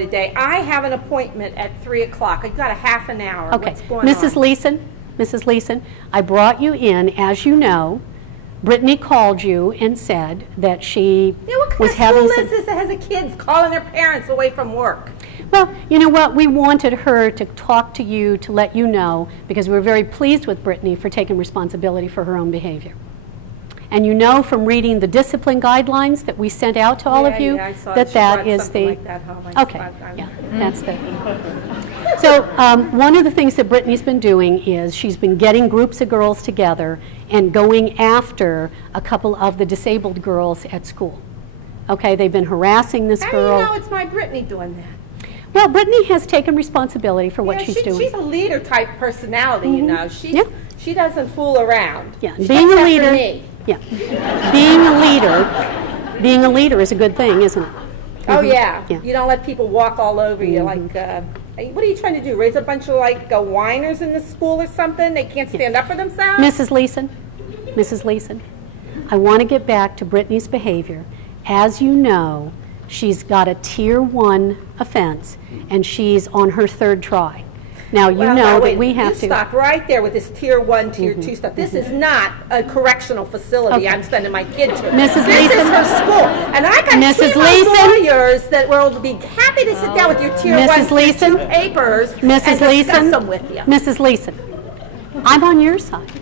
today. I have an appointment at 3 o'clock. I've got a half an hour. Okay. What's going on? Mrs. Leeson, I brought you in, as you know. Brittany called you and said that she was having what kind of school is this that has the kids calling their parents away from work? Well, you know what? We wanted her to talk to you to let you know, because we were very pleased with Brittany for taking responsibility for her own behavior. And you know from reading the discipline guidelines that we sent out to all of you that is the... Like that home. Okay, yeah, that's the... So one of the things that Brittany's been doing is she's been getting groups of girls together and going after a couple of the disabled girls at school. Okay, they've been harassing this girl. How do you know it's my Brittany doing that? Well, Brittany has taken responsibility for what she's doing. She's a leader type personality, you know. She doesn't fool around. Yeah, being a leader. Yeah, being a leader is a good thing, isn't it? Oh yeah. You don't let people walk all over you like. What are you trying to do? Raise a bunch of like whiners in the school or something? They can't stand up for themselves. Mrs. Leeson, I want to get back to Brittany's behavior. As you know, she's got a Tier 1 offense, and she's on her 3rd try. Now, you know that we have to... stop right there with this Tier 1, Tier 2 stuff. This is not a correctional facility I'm sending my kid to. Mrs. Leeson. This is her school. And I got two lawyers that will be happy to sit down with your Tier 1, Tier 2 papers and discuss them with you. Mrs. Leeson, I'm on your side.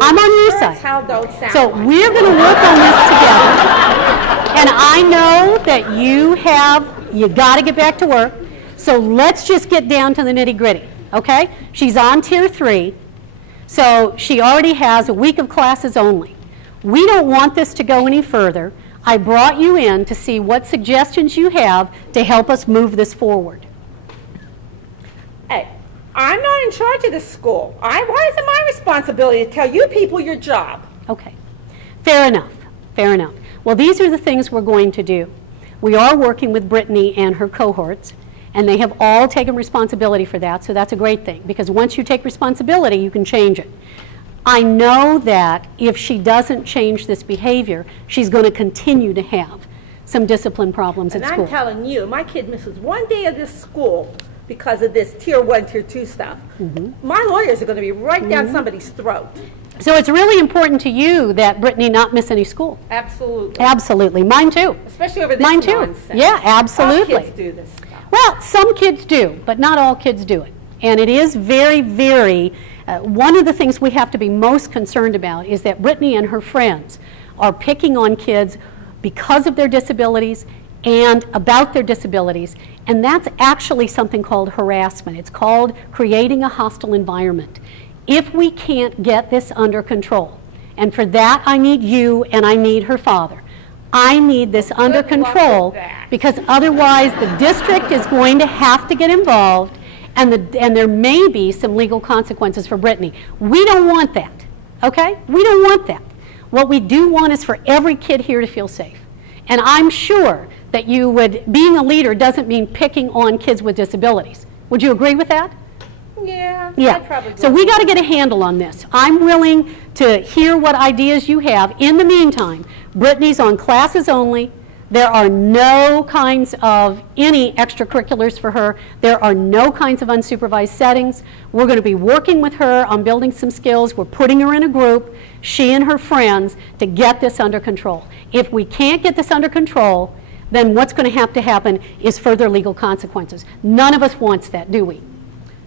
I'm on your side. So we're going to work on this together. And I know that you got to get back to work. So let's just get down to the nitty-gritty, okay? She's on Tier 3, so she already has a week of classes only. We don't want this to go any further. I brought you in to see what suggestions you have to help us move this forward. Hey, I'm not in charge of this school. Why is it my responsibility to tell you people your job? Okay, fair enough, fair enough. Well, these are the things we're going to do. We are working with Brittany and her cohorts, and they have all taken responsibility for that, so that's a great thing, because once you take responsibility, you can change it. I know that if she doesn't change this behavior, she's going to continue to have some discipline problems at school. And I'm telling you, my kid misses one day of this school because of this Tier 1, Tier 2 stuff. My lawyers are going to be right down somebody's throat. So it's really important to you that Brittany not miss any school. Absolutely. Absolutely. Mine too. Especially over this nonsense. Yeah, absolutely. All kids do this stuff. Well, some kids do, but not all kids do it. And it is very, very, one of the things we have to be most concerned about is that Brittany and her friends are picking on kids because of their disabilities and about their disabilities. And that's actually something called harassment. It's called creating a hostile environment. If we can't get this under control, and for that I need you and I need her father. I need this under control, because otherwise the district is going to have to get involved, and there may be some legal consequences for Brittany. We don't want that, okay? We don't want that. What we do want is for every kid here to feel safe. And I'm sure that being a leader doesn't mean picking on kids with disabilities. Would you agree with that? Yeah. So we got to get a handle on this. I'm willing to hear what ideas you have. In the meantime, Brittany's on classes only. There are no kinds of any extracurriculars for her. There are no kinds of unsupervised settings. We're going to be working with her on building some skills. We're putting her in a group, she and her friends, to get this under control. If we can't get this under control, then what's going to happen is further legal consequences. None of us wants that, do we?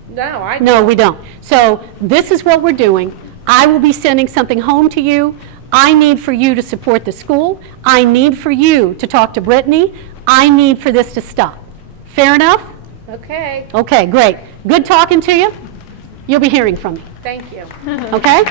No, we don't. So this is what we're doing. I will be sending something home to you. I need for you to support the school. I need for you to talk to Brittany. I need for this to stop. Fair enough? Okay. Okay, great. Good talking to you. You'll be hearing from me. Thank you. Okay?